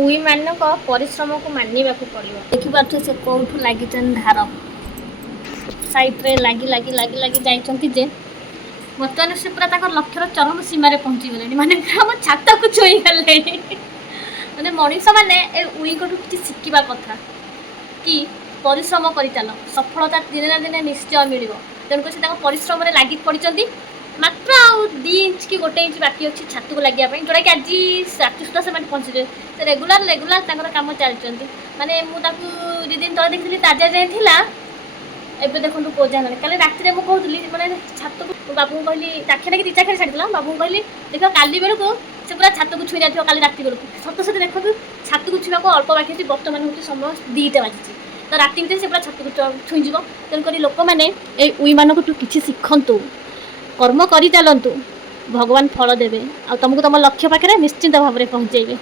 ଉଇ ମାନଙ୍କ ପରିଶ୍ରମକୁ ମାନିବାକୁ ପଡ଼ିବ। ଦେଖିପାରୁଥିବେ ସେ କୋଉଠୁ ଲାଗିଛନ୍ତି ଧାର ସାଇଟ୍ରେ ଲାଗି ଲାଗି ଲାଗି ଲାଗି ଯାଇଛନ୍ତି ଯେ ବର୍ତ୍ତମାନ ସେ ପୁରା ତାଙ୍କ ଲକ୍ଷ୍ୟର ଚରମ ସୀମାରେ ପହଞ୍ଚିଗଲେଣି, ମାନେ ଆମ ଛାତକୁ ଛୁଇଁ ଗଲେଣି। ମାନେ ମଣିଷମାନେ ଏ ଉଇଙ୍କଠୁ କିଛି ଶିଖିବା କଥା କି ପରିଶ୍ରମ କରିଚାଲ, ସଫଳତା ଦିନେ ନା ଦିନେ ନିଶ୍ଚୟ ମିଳିବ। ତେଣୁକରି ସେ ତାଙ୍କ ପରିଶ୍ରମରେ ଲାଗି ପଡ଼ିଛନ୍ତି। ମାତ୍ର ଆଉ 2 ଇଞ୍ଚ କି 1 ଇଞ୍ଚ ବାକି ଅଛି ଛାତକୁ ଲାଗିବା ପାଇଁ, ଯେଉଁଟାକି ଆଜି ରାତି ସୁଦ୍ଧା ସେମାନେ ପହଞ୍ଚିଯିବେ। ସେ ରେଗୁଲାର ତାଙ୍କର କାମ ଚାଲିଛନ୍ତି। ମାନେ ମୁଁ ତାକୁ 2 ଦିନ ତଳେ ଦେଖିଥିଲି ତାଜା ଯାଇ ଥିଲା, ଏବେ ଦେଖନ୍ତୁ କୋଜା ହେଲାଣି। କାଲି ରାତିରେ ମୁଁ କହୁଥିଲି ମାନେ ଛାତକୁ ବାବୁଙ୍କୁ କହିଲି, ଚାଖେଣ୍ଡେ କି 2 ଚାଖେଣ୍ଡେ ଛାଡ଼ିଥିଲା। ବାବୁଙ୍କୁ କହିଲି ଦେଖିବ କାଲି ବେଳକୁ ସେ ପୁରା ଛାତକୁ ଛୁଇଁ ଯାଇଥିବ, କାଲି ରାତି ବେଳକୁ। ସତ ଦେଖନ୍ତୁ ଛାତକୁ ଛୁଇଁବାକୁ ଅଳ୍ପ ବାକି ଅଛି। ବର୍ତ୍ତମାନ ହେଉଛି ସମୟ 2ଟା ବାଜିଛି, ତ ରାତି ଭିତରେ ସେ ପୁରା ଛାତକୁ ଛୁଇଁଯିବ। ତେଣୁକରି ଲୋକମାନେ ଏଇ ଉଇମାନଙ୍କଠୁ କିଛି ଶିଖନ୍ତୁ, କର୍ମ କରିଚାଲନ୍ତୁ, ଭଗବାନ ଫଳ ଦେବେ ଆଉ ତୁମକୁ ତୁମ ଲକ୍ଷ୍ୟ ପାଖରେ ନିଶ୍ଚିନ୍ତ ଭାବରେ ପହଞ୍ଚେଇବେ।